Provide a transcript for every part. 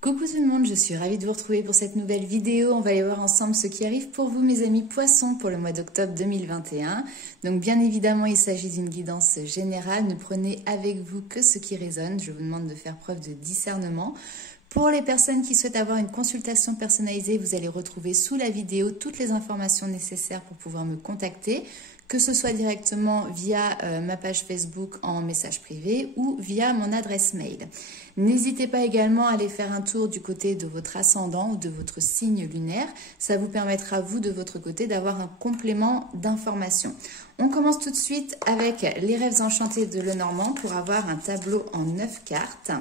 Coucou tout le monde, je suis ravie de vous retrouver pour cette nouvelle vidéo. On va aller voir ensemble ce qui arrive pour vous, mes amis poissons, pour le mois d'octobre 2021. Donc bien évidemment, il s'agit d'une guidance générale. Ne prenez avec vous que ce qui résonne. Je vous demande de faire preuve de discernement. Pour les personnes qui souhaitent avoir une consultation personnalisée, vous allez retrouver sous la vidéo toutes les informations nécessaires pour pouvoir me contacter, que ce soit directement via ma page Facebook en message privé ou via mon adresse mail. N'hésitez pas également à aller faire un tour du côté de votre ascendant ou de votre signe lunaire. Ça vous permettra, vous, de votre côté, d'avoir un complément d'information. On commence tout de suite avec les rêves enchantés de Lenormand pour avoir un tableau en 9 cartes.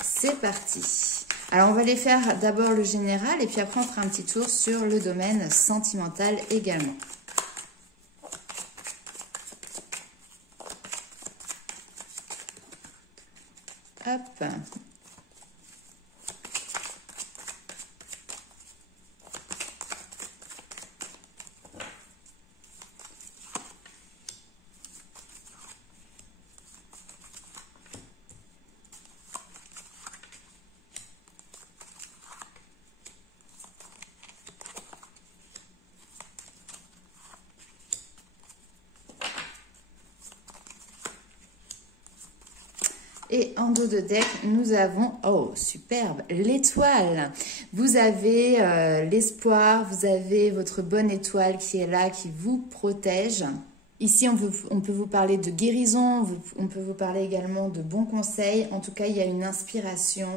C'est parti. Alors, on va aller faire d'abord le général et puis après, on fera un petit tour sur le domaine sentimental également. Hop. Et en dos de deck, nous avons, oh superbe, l'étoile. Vous avez l'espoir, vous avez votre bonne étoile qui est là, qui vous protège. Ici, on peut vous parler de guérison, on peut vous parler également de bons conseils. En tout cas, il y a une inspiration,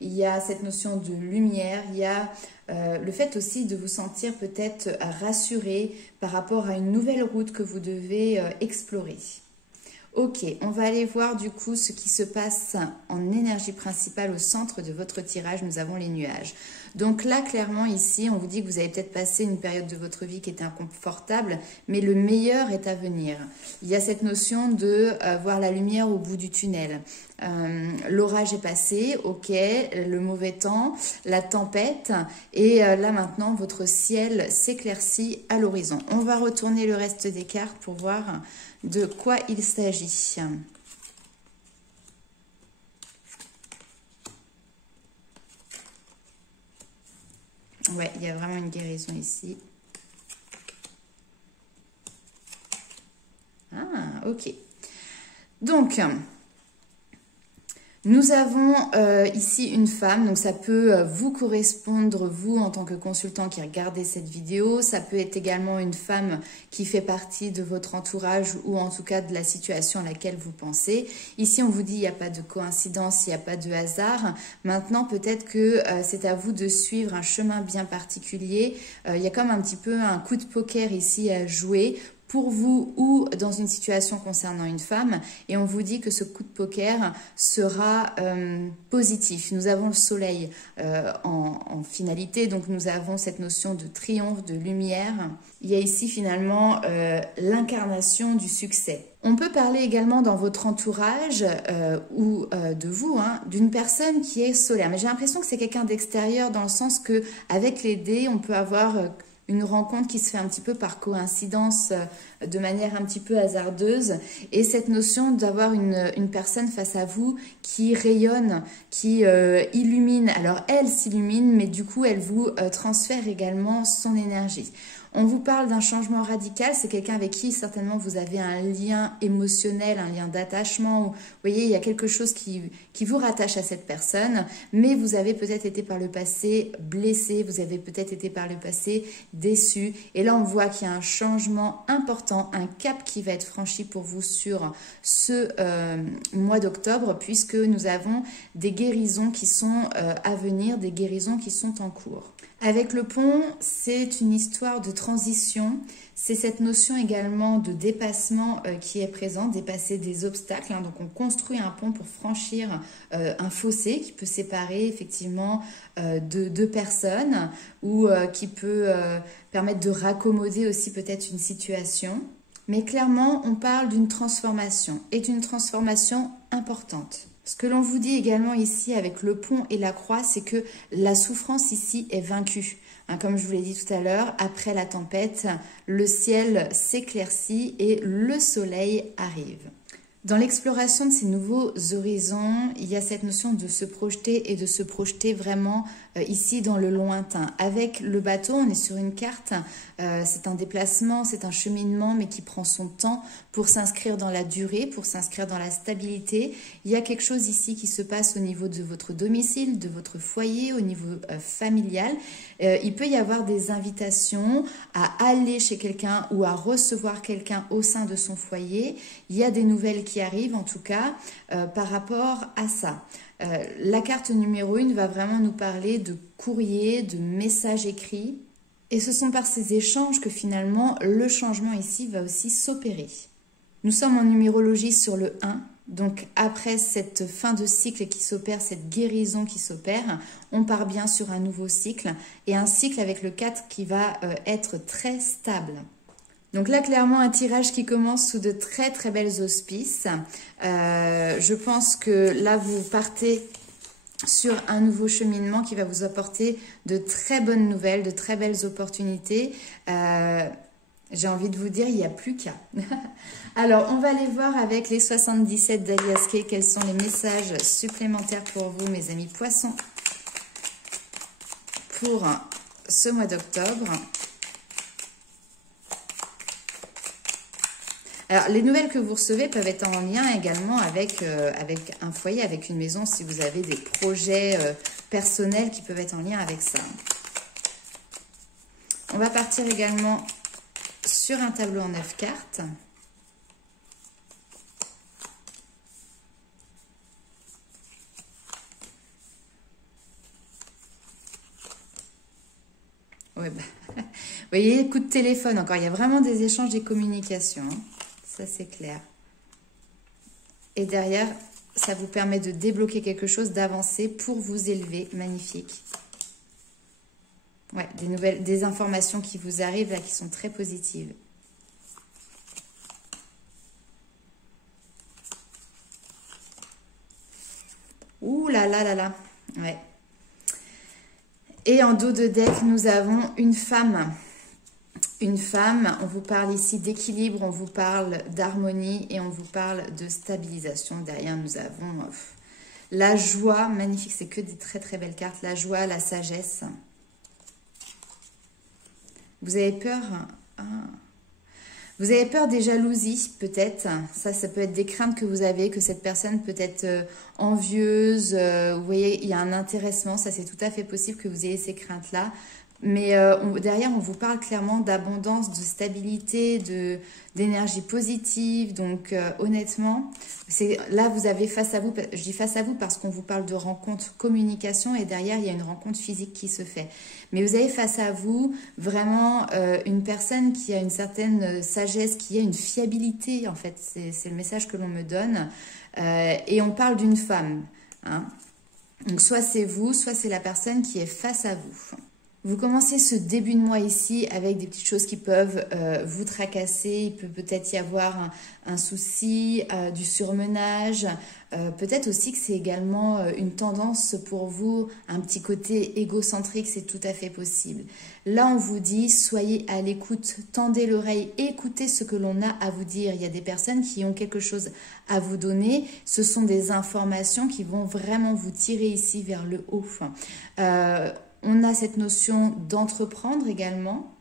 il y a cette notion de lumière, il y a le fait aussi de vous sentir peut-être rassuré par rapport à une nouvelle route que vous devez explorer. Ok, on va aller voir du coup ce qui se passe en énergie principale au centre de votre tirage. Nous avons les nuages. Donc là, clairement, ici, on vous dit que vous avez peut-être passé une période de votre vie qui était inconfortable, mais le meilleur est à venir. Il y a cette notion de voir la lumière au bout du tunnel. L'orage est passé, ok, le mauvais temps, la tempête, et là maintenant, votre ciel s'éclaircit à l'horizon. On va retourner le reste des cartes pour voir de quoi il s'agit. Ouais, il y a vraiment une guérison ici. Ah, ok. Donc, nous avons ici une femme, donc ça peut vous correspondre, vous, en tant que consultant qui regardez cette vidéo. Ça peut être également une femme qui fait partie de votre entourage ou en tout cas de la situation à laquelle vous pensez. Ici, on vous dit il n'y a pas de coïncidence, il n'y a pas de hasard. Maintenant, peut-être que c'est à vous de suivre un chemin bien particulier. Il y a comme un petit peu un coup de poker ici à jouer pour vous ou dans une situation concernant une femme, et on vous dit que ce coup de poker sera positif. Nous avons le soleil en finalité, donc nous avons cette notion de triomphe, de lumière. Il y a ici finalement l'incarnation du succès. On peut parler également dans votre entourage ou de vous, hein, d'une personne qui est solaire. Mais j'ai l'impression que c'est quelqu'un d'extérieur dans le sens que avec les dés, on peut avoir une rencontre qui se fait un petit peu par coïncidence, de manière un petit peu hasardeuse. Et cette notion d'avoir une personne face à vous qui rayonne, qui illumine. Alors elle s'illumine, mais du coup elle vous transfère également son énergie. On vous parle d'un changement radical, c'est quelqu'un avec qui certainement vous avez un lien émotionnel, un lien d'attachement. Vous voyez, il y a quelque chose qui vous rattache à cette personne, mais vous avez peut-être été par le passé blessé, vous avez peut-être été par le passé déçu. Et là, on voit qu'il y a un changement important, un cap qui va être franchi pour vous sur ce mois d'octobre, puisque nous avons des guérisons qui sont à venir, des guérisons qui sont en cours. Avec le pont, c'est une histoire de transition, c'est cette notion également de dépassement qui est présente, dépasser des obstacles. Hein. Donc on construit un pont pour franchir un fossé qui peut séparer effectivement de deux personnes ou qui peut permettre de raccommoder aussi peut-être une situation. Mais clairement, on parle d'une transformation et d'une transformation importante. Ce que l'on vous dit également ici avec le pont et la croix, c'est que la souffrance ici est vaincue. Hein, comme je vous l'ai dit tout à l'heure, après la tempête, le ciel s'éclaircit et le soleil arrive. Dans l'exploration de ces nouveaux horizons, il y a cette notion de se projeter et de se projeter vraiment ici dans le lointain. Avec le bateau, on est sur une carte, c'est un déplacement, c'est un cheminement, mais qui prend son temps pour s'inscrire dans la durée, pour s'inscrire dans la stabilité. Il y a quelque chose ici qui se passe au niveau de votre domicile, de votre foyer, au niveau familial. Il peut y avoir des invitations à aller chez quelqu'un ou à recevoir quelqu'un au sein de son foyer. Il y a des nouvelles qui arrivent en tout cas par rapport à ça. La carte numéro 1 va vraiment nous parler de courrier, de messages écrits. Et ce sont par ces échanges que finalement le changement ici va aussi s'opérer. Nous sommes en numérologie sur le 1. Donc après cette fin de cycle qui s'opère, cette guérison qui s'opère, on part bien sur un nouveau cycle. Et un cycle avec le 4 qui va être très stable. Donc là, clairement, un tirage qui commence sous de très très belles auspices. Je pense que là, vous partez sur un nouveau cheminement qui va vous apporter de très bonnes nouvelles, de très belles opportunités. J'ai envie de vous dire, il n'y a plus qu'à. Alors, on va aller voir avec les 77 d'Alias Kay quels sont les messages supplémentaires pour vous, mes amis poissons, pour ce mois d'octobre. Alors, les nouvelles que vous recevez peuvent être en lien également avec un foyer, avec une maison, si vous avez des projets personnels qui peuvent être en lien avec ça. On va partir également sur un tableau en 9 cartes. Ouais, bah, vous voyez, coup de téléphone encore. Il y a vraiment des échanges, des communications. Hein. Ça, c'est clair. Et derrière, ça vous permet de débloquer quelque chose, d'avancer pour vous élever. Magnifique. Ouais, des informations qui vous arrivent là, qui sont très positives. Ouh là là là là. Ouais. Et en dos de deck, nous avons une femme. Une femme, on vous parle ici d'équilibre, on vous parle d'harmonie et on vous parle de stabilisation. Derrière, nous avons la joie, magnifique, c'est que des très très belles cartes. La joie, la sagesse. Vous avez peur Vous avez peur des jalousies, peut-être. Ça peut être des craintes que vous avez, que cette personne peut être envieuse. Vous voyez, il y a un intéressement. Ça, c'est tout à fait possible que vous ayez ces craintes-là. Mais derrière, on vous parle clairement d'abondance, de stabilité, d'énergie positive. Donc, honnêtement, là, vous avez face à vous, je dis face à vous parce qu'on vous parle de rencontre, communication, et derrière, il y a une rencontre physique qui se fait. Mais vous avez face à vous vraiment une personne qui a une certaine sagesse, qui a une fiabilité, en fait. C'est le message que l'on me donne. Et on parle d'une femme. Hein. Donc, soit c'est vous, soit c'est la personne qui est face à vous. Vous commencez ce début de mois ici avec des petites choses qui peuvent vous tracasser. Il peut peut-être y avoir un souci, du surmenage. Peut-être aussi que c'est également une tendance pour vous, un petit côté égocentrique, c'est tout à fait possible. Là, on vous dit, soyez à l'écoute, tendez l'oreille, écoutez ce que l'on a à vous dire. Il y a des personnes qui ont quelque chose à vous donner. Ce sont des informations qui vont vraiment vous tirer ici vers le haut. On a cette notion d'entreprendre également.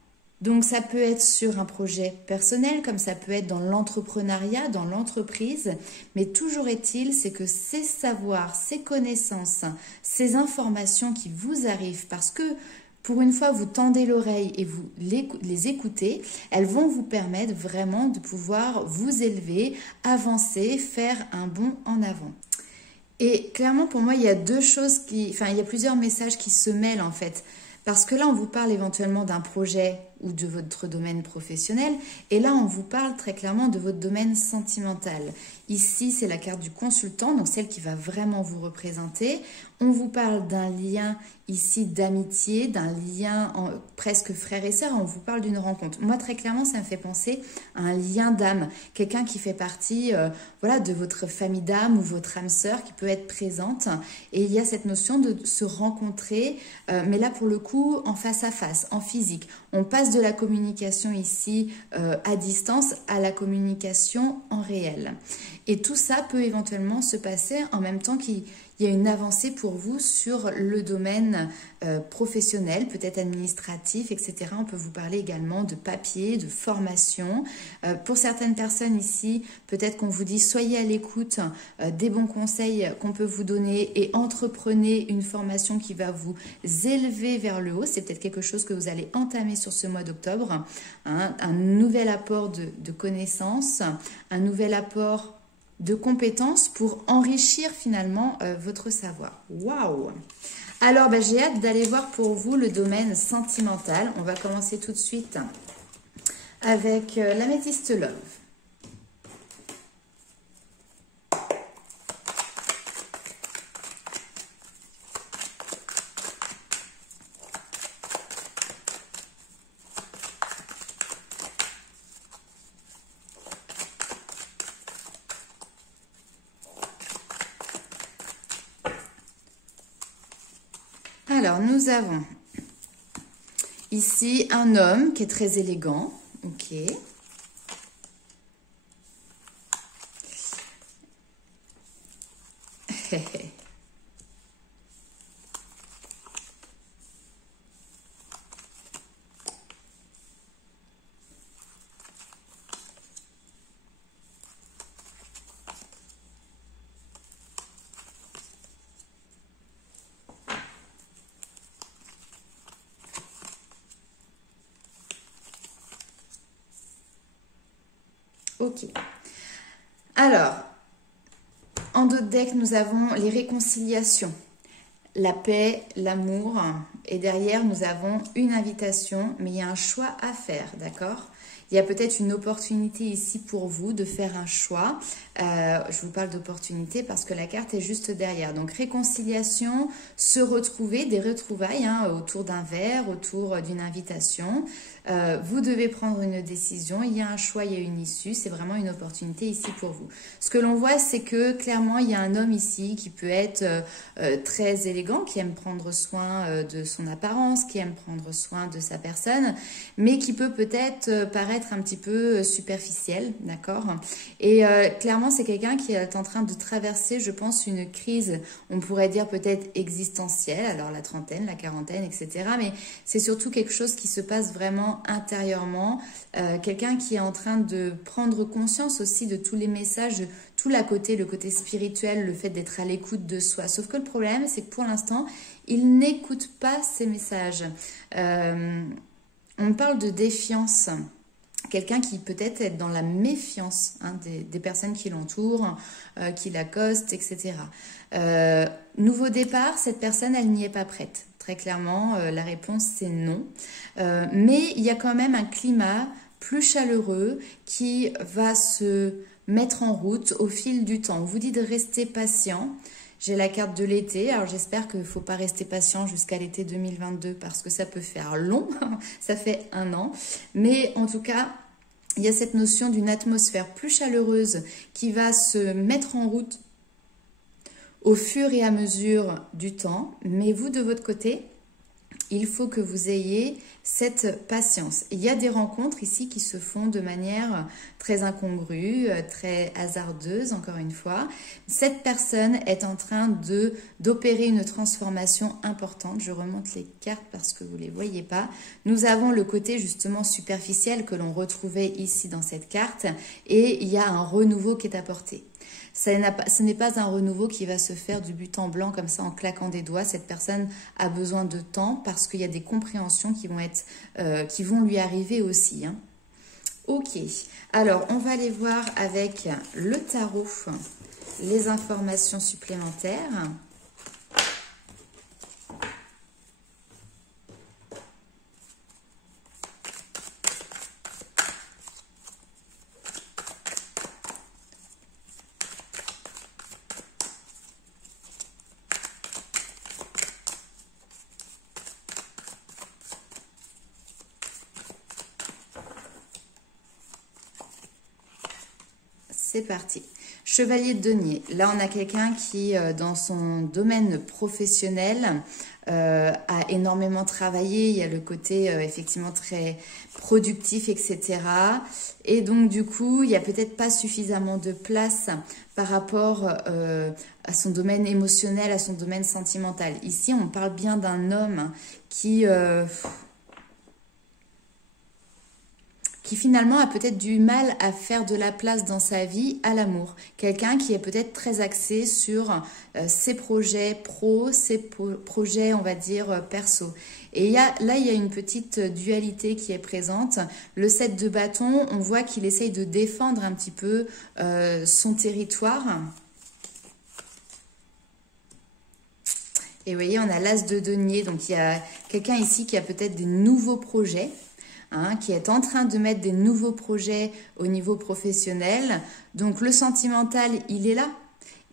Donc ça peut être sur un projet personnel, comme ça peut être dans l'entrepreneuriat, dans l'entreprise. Mais toujours est-il, c'est que ces savoirs, ces connaissances, ces informations qui vous arrivent, parce que pour une fois vous tendez l'oreille et vous les écoutez, elles vont vous permettre vraiment de pouvoir vous élever, avancer, faire un bond en avant. Et clairement, pour moi, il y a deux choses il y a plusieurs messages qui se mêlent en fait. Parce que là, on vous parle éventuellement d'un projet ou de votre domaine professionnel. Et là, on vous parle très clairement de votre domaine sentimental. Ici, c'est la carte du consultant, donc celle qui va vraiment vous représenter. On vous parle d'un lien ici d'amitié, d'un lien presque frère et sœur. On vous parle d'une rencontre. Moi, très clairement, ça me fait penser à un lien d'âme. Quelqu'un qui fait partie de votre famille d'âme ou votre âme sœur qui peut être présente. Et il y a cette notion de se rencontrer, mais là, pour le coup, en face à face, en physique. On passe de la communication ici à distance à la communication en réel. Et tout ça peut éventuellement se passer en même temps qu'il y a une avancée pour vous sur le domaine professionnel, peut-être administratif, etc. On peut vous parler également de papier, de formation. Pour certaines personnes ici, peut-être qu'on vous dit soyez à l'écoute des bons conseils qu'on peut vous donner et entreprenez une formation qui va vous élever vers le haut. C'est peut-être quelque chose que vous allez entamer sur ce mois d'octobre. Hein, un nouvel apport de connaissances, un nouvel apport de compétences pour enrichir finalement votre savoir. Waouh! Alors, j'ai hâte d'aller voir pour vous le domaine sentimental. On va commencer tout de suite avec l'améthyste Love. Alors, nous avons ici un homme qui est très élégant. Ok. Ok. Alors, en d'autres decks, nous avons les réconciliations, la paix, l'amour. Et derrière, nous avons une invitation, mais il y a un choix à faire, d'accord? Il y a peut-être une opportunité ici pour vous de faire un choix. Je vous parle d'opportunité parce que la carte est juste derrière. Donc, réconciliation, se retrouver, des retrouvailles autour d'un verre, autour d'une invitation. Vous devez prendre une décision. Il y a un choix, il y a une issue. C'est vraiment une opportunité ici pour vous. Ce que l'on voit, c'est que clairement, il y a un homme ici qui peut être très élégant, qui aime prendre soin de son apparence, qui aime prendre soin de sa personne, mais qui peut peut-être paraître un petit peu superficiel, d'accord? Et clairement, c'est quelqu'un qui est en train de traverser, je pense, une crise, on pourrait dire peut-être existentielle, alors la trentaine, la quarantaine, etc. Mais c'est surtout quelque chose qui se passe vraiment intérieurement, quelqu'un qui est en train de prendre conscience aussi de tous les messages, de tout le côté spirituel, le fait d'être à l'écoute de soi. Sauf que le problème, c'est que pour l'instant, il n'écoute pas ces messages. On parle de défiance. Quelqu'un qui peut-être est dans la méfiance des personnes qui l'entourent, qui l'accostent, etc. Nouveau départ, cette personne, elle n'y est pas prête. Très clairement, la réponse, c'est non. Mais il y a quand même un climat plus chaleureux qui va se mettre en route au fil du temps. On vous dit de rester patient. J'ai la carte de l'été, alors j'espère qu'il ne faut pas rester patient jusqu'à l'été 2022 parce que ça peut faire long, ça fait 1 an. Mais en tout cas, il y a cette notion d'une atmosphère plus chaleureuse qui va se mettre en route au fur et à mesure du temps. Mais vous, de votre côté, il faut que vous ayez cette patience. Il y a des rencontres ici qui se font de manière très incongrue, très hasardeuse, encore une fois. Cette personne est en train d'opérer une transformation importante. Je remonte les cartes parce que vous ne les voyez pas. Nous avons le côté justement superficiel que l'on retrouvait ici dans cette carte et il y a un renouveau qui est apporté. Ce n'est pas un renouveau qui va se faire du but en blanc comme ça en claquant des doigts. Cette personne a besoin de temps parce qu'il y a des compréhensions qui vont lui arriver aussi. Ok, alors on va aller voir avec le tarot les informations supplémentaires. C'est parti. Chevalier de denier. Là, on a quelqu'un qui, dans son domaine professionnel, a énormément travaillé. Il y a le côté effectivement très productif, etc. Et donc, du coup, il n'y a peut-être pas suffisamment de place par rapport à son domaine émotionnel, à son domaine sentimental. Ici, on parle bien d'un homme qui finalement a peut-être du mal à faire de la place dans sa vie à l'amour. Quelqu'un qui est peut-être très axé sur ses projets pro, ses projets, on va dire, perso. Et là, il y a une petite dualité qui est présente. Le 7 de bâton, on voit qu'il essaye de défendre un petit peu son territoire. Et vous voyez, on a l'as de denier. Donc, il y a quelqu'un ici qui a peut-être des nouveaux projets. Qui est en train de mettre des nouveaux projets au niveau professionnel. Donc le sentimental, il est là.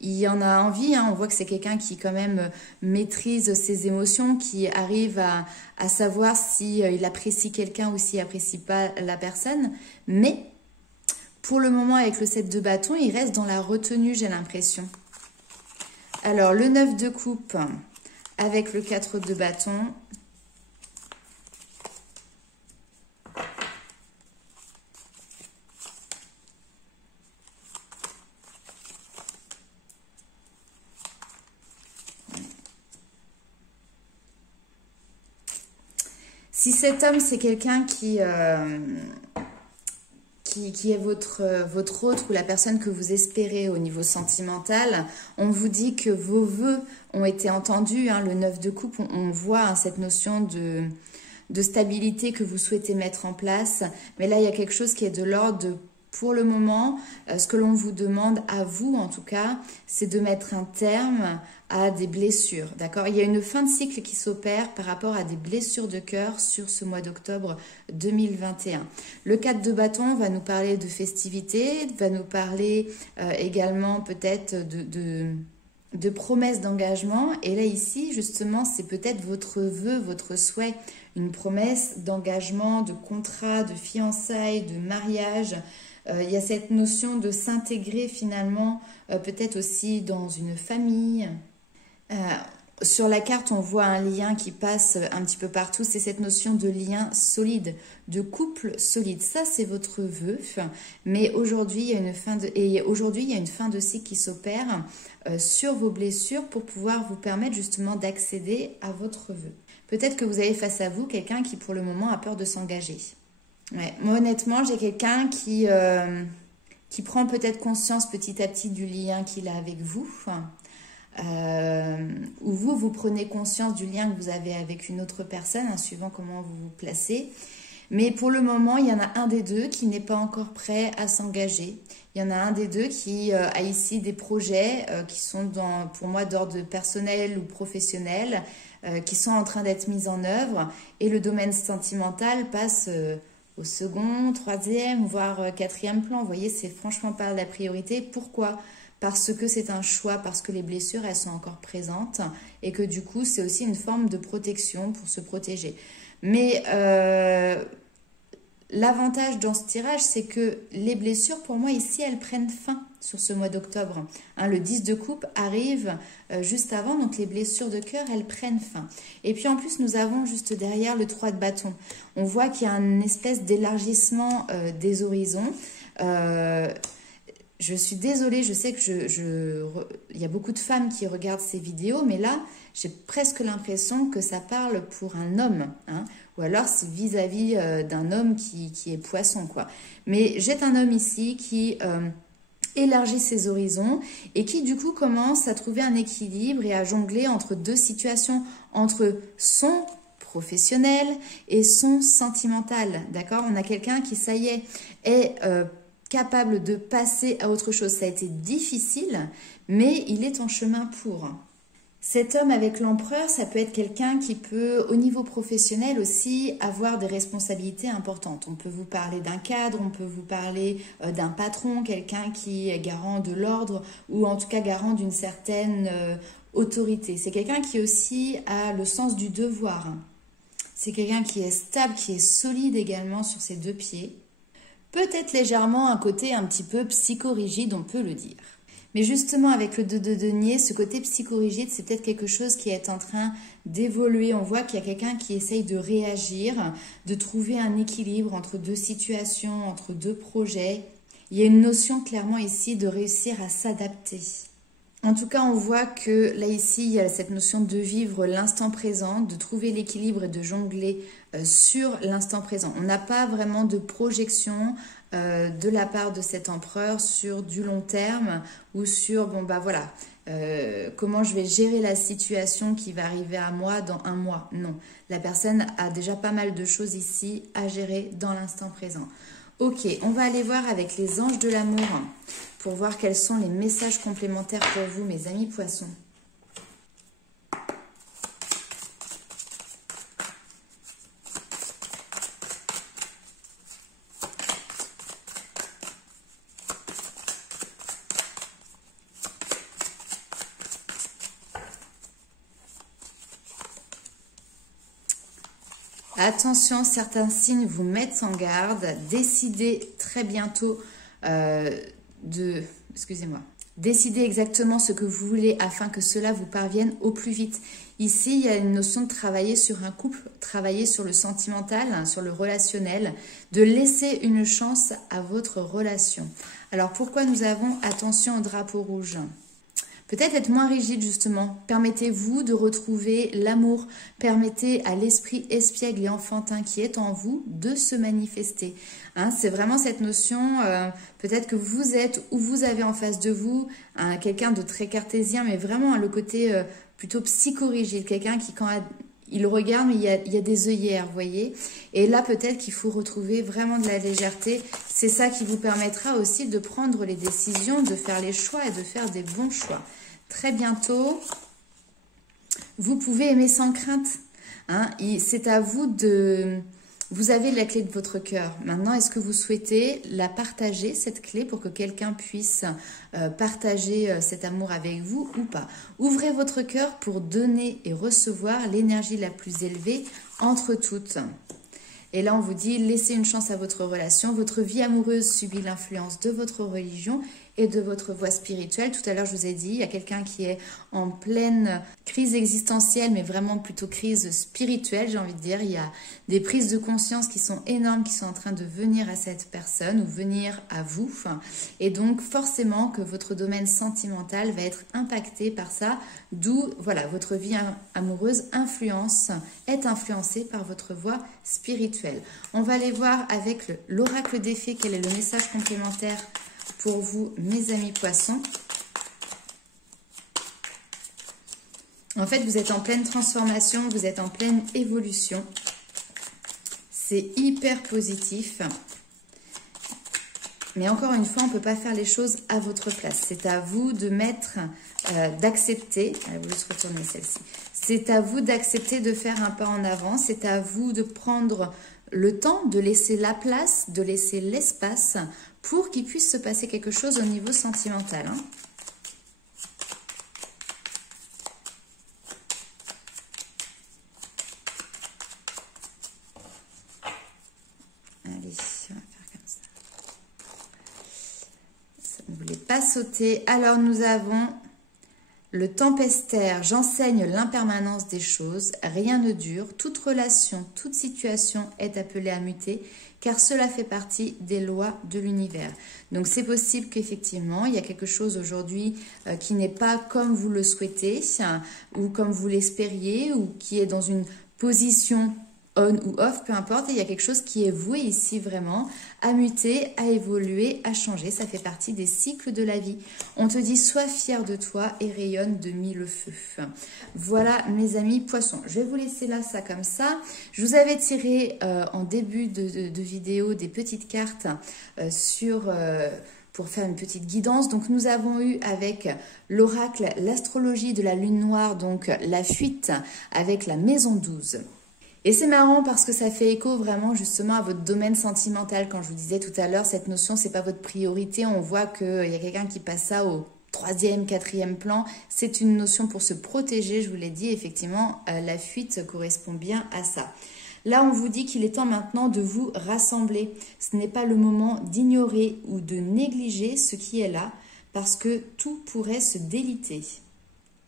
Il en a envie. On voit que c'est quelqu'un qui quand même maîtrise ses émotions, qui arrive à savoir si il apprécie quelqu'un ou s'il apprécie pas la personne. Mais pour le moment, avec le 7 de bâton, il reste dans la retenue, j'ai l'impression. Alors le 9 de coupe avec le 4 de bâton. Si cet homme, c'est quelqu'un qui est votre autre ou la personne que vous espérez au niveau sentimental, on vous dit que vos vœux ont été entendus. Le 9 de coupe, on voit cette notion de stabilité que vous souhaitez mettre en place. Mais là, il y a quelque chose qui est de l'ordre de, pour le moment, ce que l'on vous demande, à vous en tout cas, c'est de mettre un terme à des blessures, d'accord? Il y a une fin de cycle qui s'opère par rapport à des blessures de cœur sur ce mois d'octobre 2021. Le 4 de bâton va nous parler de festivités, va nous parler également peut-être de promesses d'engagement. Et là, ici, justement, c'est peut-être votre vœu, votre souhait, une promesse d'engagement, de contrat, de fiançailles, de mariage. Il y a cette notion de s'intégrer finalement, peut-être aussi dans une famille. Sur la carte, on voit un lien qui passe un petit peu partout. C'est cette notion de lien solide, de couple solide. Ça, c'est votre vœu. Mais aujourd'hui, il y a une fin de cycle qui s'opère sur vos blessures pour pouvoir vous permettre justement d'accéder à votre vœu. Peut-être que vous avez face à vous quelqu'un qui, pour le moment, a peur de s'engager. Ouais. Moi, honnêtement, j'ai quelqu'un qui prend peut-être conscience petit à petit du lien qu'il a avec vous. Ou vous prenez conscience du lien que vous avez avec une autre personne, suivant comment vous vous placez. Mais pour le moment, il y en a un des deux qui n'est pas encore prêt à s'engager. Il y en a un des deux qui a ici des projets qui sont pour moi d'ordre personnel ou professionnel, qui sont en train d'être mis en œuvre. Et le domaine sentimental passe au second, troisième, voire quatrième plan. Vous voyez, c'est franchement pas la priorité. Pourquoi ? Parce que c'est un choix, parce que les blessures, elles sont encore présentes et que du coup, c'est aussi une forme de protection pour se protéger. Mais l'avantage dans ce tirage, c'est que les blessures, pour moi, ici, elles prennent fin sur ce mois d'octobre. Le 10 de coupe arrive juste avant, donc les blessures de cœur, elles prennent fin. Et puis en plus, nous avons juste derrière le 3 de bâton. On voit qu'il y a une espèce d'élargissement des horizons. Je suis désolée, je sais que il y a beaucoup de femmes qui regardent ces vidéos, mais là, j'ai presque l'impression que ça parle pour un homme, ou alors c'est vis-à-vis d'un homme qui est poisson, quoi. Mais j'ai un homme ici qui élargit ses horizons et qui, du coup, commence à trouver un équilibre et à jongler entre deux situations, entre son professionnel et son sentimental, d'accord? On a quelqu'un qui, ça y est capable de passer à autre chose. Ça a été difficile, mais il est en chemin pour. Cet homme avec l'empereur, ça peut être quelqu'un qui peut, au niveau professionnel aussi, avoir des responsabilités importantes. On peut vous parler d'un cadre, on peut vous parler d'un patron, quelqu'un qui est garant de l'ordre ou en tout cas garant d'une certaine autorité. C'est quelqu'un qui aussi a le sens du devoir. C'est quelqu'un qui est stable, qui est solide également sur ses deux pieds. Peut-être légèrement un côté un petit peu psychorigide, on peut le dire. Mais justement, avec le 2 de denier, ce côté psychorigide, c'est peut-être quelque chose qui est en train d'évoluer. On voit qu'il y a quelqu'un qui essaye de réagir, de trouver un équilibre entre deux situations, entre deux projets. Il y a une notion clairement ici de réussir à s'adapter. En tout cas, on voit que là, ici, il y a cette notion de vivre l'instant présent, de trouver l'équilibre et de jongler sur l'instant présent. On n'a pas vraiment de projection de la part de cet empereur sur du long terme ou sur, bon bah voilà, comment je vais gérer la situation qui va arriver à moi dans un mois. Non, la personne a déjà pas mal de choses ici à gérer dans l'instant présent. Ok, on va aller voir avec les anges de l'amour pour voir quels sont les messages complémentaires pour vous, mes amis poissons. Attention, certains signes vous mettent en garde. Décidez très bientôt Décidez exactement ce que vous voulez afin que cela vous parvienne au plus vite. Ici, il y a une notion de travailler sur un couple, travailler sur le sentimental, sur le relationnel, de laisser une chance à votre relation. Alors, pourquoi nous avons attention au drapeau rouge ? Peut-être être moins rigide justement. Permettez-vous de retrouver l'amour. Permettez à l'esprit espiègle et enfantin qui est en vous de se manifester. Hein, c'est vraiment cette notion, peut-être que vous êtes ou vous avez en face de vous quelqu'un de très cartésien, mais vraiment le côté plutôt psychorigide. Quelqu'un qui quand il regarde, mais il y a des œillères, vous voyez. Et là, peut-être qu'il faut retrouver vraiment de la légèreté. C'est ça qui vous permettra aussi de prendre les décisions, de faire les choix et de faire des bons choix. Très bientôt, vous pouvez aimer sans crainte. Hein, c'est à vous de... Vous avez la clé de votre cœur. Maintenant, est-ce que vous souhaitez la partager, cette clé, pour que quelqu'un puisse partager cet amour avec vous ou pas? Ouvrez votre cœur pour donner et recevoir l'énergie la plus élevée entre toutes. Et là, on vous dit, laissez une chance à votre relation. Votre vie amoureuse subit l'influence de votre religion et de votre voie spirituelle. Tout à l'heure, je vous ai dit, il y a quelqu'un qui est en pleine crise existentielle, mais vraiment plutôt crise spirituelle, j'ai envie de dire. Il y a des prises de conscience qui sont énormes, qui sont en train de venir à cette personne ou venir à vous. Et donc, forcément que votre domaine sentimental va être impacté par ça, d'où, voilà, votre vie amoureuse est influencée par votre voie spirituelle. On va aller voir avec l'oracle des fées quel est le message complémentaire pour vous, mes amis poissons. En fait, vous êtes en pleine transformation, vous êtes en pleine évolution. C'est hyper positif. Mais encore une fois, on ne peut pas faire les choses à votre place. C'est à vous de mettre, d'accepter. Je vous laisse retourner celle-ci. C'est à vous d'accepter de faire un pas en avant. C'est à vous de prendre le temps, de laisser la place, de laisser l'espace pour qu'il puisse se passer quelque chose au niveau sentimental. Hein. Allez, on va faire comme ça. Ça ne voulait pas sauter. Alors, nous avons le tempestaire. J'enseigne l'impermanence des choses. Rien ne dure. Toute relation, toute situation est appelée à muter, car cela fait partie des lois de l'univers. Donc, c'est possible qu'effectivement, il y a quelque chose aujourd'hui qui n'est pas comme vous le souhaitez, ou comme vous l'espériez, ou qui est dans une position on ou off, peu importe, et il y a quelque chose qui est voué ici vraiment à muter, à évoluer, à changer. Ça fait partie des cycles de la vie. On te dit, sois fier de toi et rayonne de mille feux. Voilà, mes amis poissons. Je vais vous laisser là, ça comme ça. Je vous avais tiré en début de vidéo des petites cartes pour faire une petite guidance. Donc, nous avons eu avec l'oracle, l'astrologie de la lune noire, donc la fuite avec la maison 12. Et c'est marrant parce que ça fait écho vraiment justement à votre domaine sentimental. Quand je vous disais tout à l'heure, cette notion, c'est pas votre priorité. On voit qu'il y a quelqu'un qui passe ça au 3e, 4e plan. C'est une notion pour se protéger, je vous l'ai dit. Effectivement, la fuite correspond bien à ça. Là, on vous dit qu'il est temps maintenant de vous rassembler. Ce n'est pas le moment d'ignorer ou de négliger ce qui est là. parce que tout pourrait se déliter.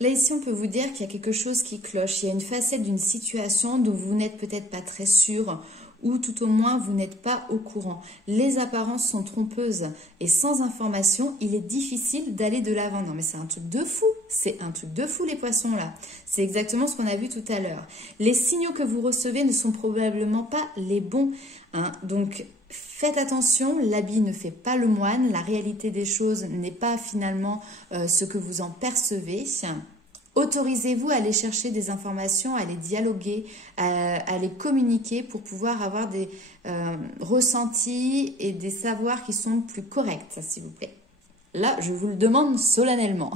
Là, ici, on peut vous dire qu'il y a quelque chose qui cloche. Il y a une facette d'une situation dont vous n'êtes peut-être pas très sûr, ou tout au moins, vous n'êtes pas au courant. Les apparences sont trompeuses. Et sans information, il est difficile d'aller de l'avant. Non, mais c'est un truc de fou. C'est un truc de fou, les poissons, là. C'est exactement ce qu'on a vu tout à l'heure. Les signaux que vous recevez ne sont probablement pas les bons, hein. Donc, faites attention, l'habit ne fait pas le moine, la réalité des choses n'est pas finalement ce que vous en percevez. Autorisez-vous à aller chercher des informations, à les dialoguer, à les communiquer pour pouvoir avoir des ressentis et des savoirs qui sont plus corrects, s'il vous plaît. Là, je vous le demande solennellement.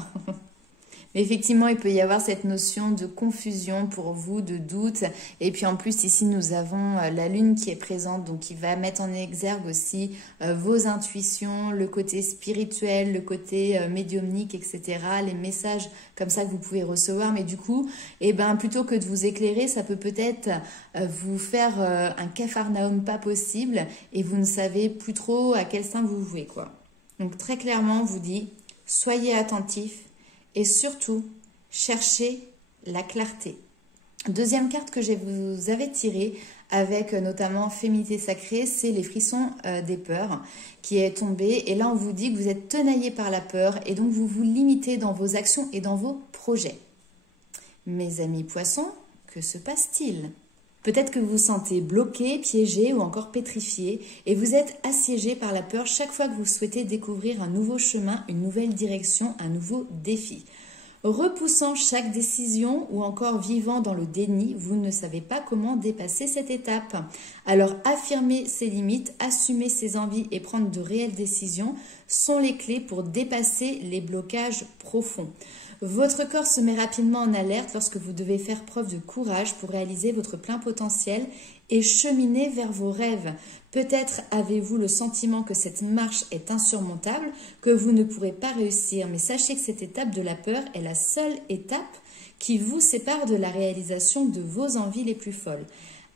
Mais effectivement, il peut y avoir cette notion de confusion pour vous, de doute. Et puis en plus, ici, nous avons la lune qui est présente, donc qui va mettre en exergue aussi vos intuitions, le côté spirituel, le côté médiumnique, etc. Les messages comme ça que vous pouvez recevoir. Mais du coup, eh ben, plutôt que de vous éclairer, ça peut peut-être vous faire un capharnaüm pas possible et vous ne savez plus trop à quel sein vous vouez, quoi. Donc très clairement, on vous dit, soyez attentifs. Et surtout, cherchez la clarté. Deuxième carte que je vous avais tirée avec notamment Féminité Sacrée, c'est les frissons des peurs qui est tombé. Et là, on vous dit que vous êtes tenaillé par la peur et donc vous vous limitez dans vos actions et dans vos projets. Mes amis poissons, que se passe-t-il ? Peut-être que vous vous sentez bloqué, piégé ou encore pétrifié et vous êtes assiégé par la peur chaque fois que vous souhaitez découvrir un nouveau chemin, une nouvelle direction, un nouveau défi. Repoussant chaque décision ou encore vivant dans le déni, vous ne savez pas comment dépasser cette étape. Alors affirmer ses limites, assumer ses envies et prendre de réelles décisions sont les clés pour dépasser les blocages profonds. Votre corps se met rapidement en alerte lorsque vous devez faire preuve de courage pour réaliser votre plein potentiel et cheminer vers vos rêves. Peut-être avez-vous le sentiment que cette marche est insurmontable, que vous ne pourrez pas réussir, mais sachez que cette étape de la peur est la seule étape qui vous sépare de la réalisation de vos envies les plus folles.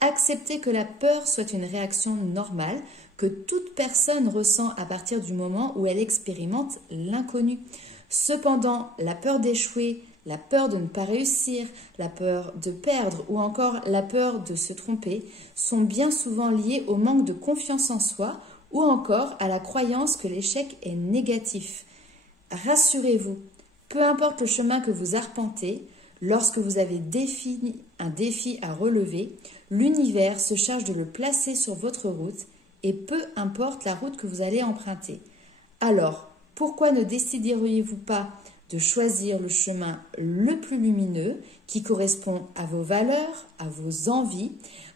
Acceptez que la peur soit une réaction normale, que toute personne ressent à partir du moment où elle expérimente l'inconnu. Cependant, la peur d'échouer, la peur de ne pas réussir, la peur de perdre ou encore la peur de se tromper sont bien souvent liées au manque de confiance en soi ou encore à la croyance que l'échec est négatif. Rassurez-vous, peu importe le chemin que vous arpentez, lorsque vous avez défini un défi à relever, l'univers se charge de le placer sur votre route et peu importe la route que vous allez emprunter. Alors, pourquoi ne décideriez-vous pas de choisir le chemin le plus lumineux qui correspond à vos valeurs, à vos envies,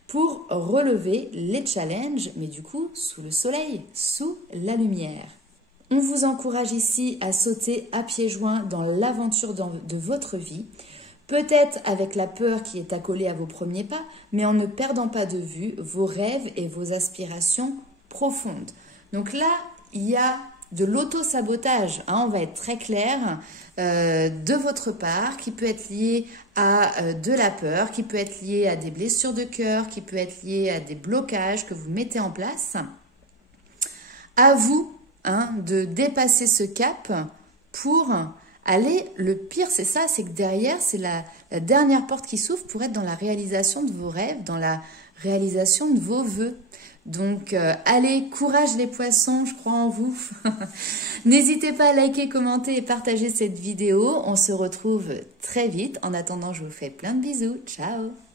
pour relever les challenges, mais du coup sous le soleil, sous la lumière. On vous encourage ici à sauter à pieds joints dans l'aventure de votre vie, peut-être avec la peur qui est accolée à vos premiers pas, mais en ne perdant pas de vue vos rêves et vos aspirations profondes. Donc là, il y a de l'auto-sabotage, hein, on va être très clair, de votre part, qui peut être lié à de la peur, qui peut être lié à des blessures de cœur, qui peut être lié à des blocages que vous mettez en place. À vous, hein, de dépasser ce cap pour aller, le pire c'est ça, c'est que derrière, c'est la dernière porte qui s'ouvre pour être dans la réalisation de vos rêves, dans la réalisation de vos vœux. Donc, allez, courage les poissons, je crois en vous. N'hésitez pas à liker, commenter et partager cette vidéo. On se retrouve très vite. En attendant, je vous fais plein de bisous. Ciao!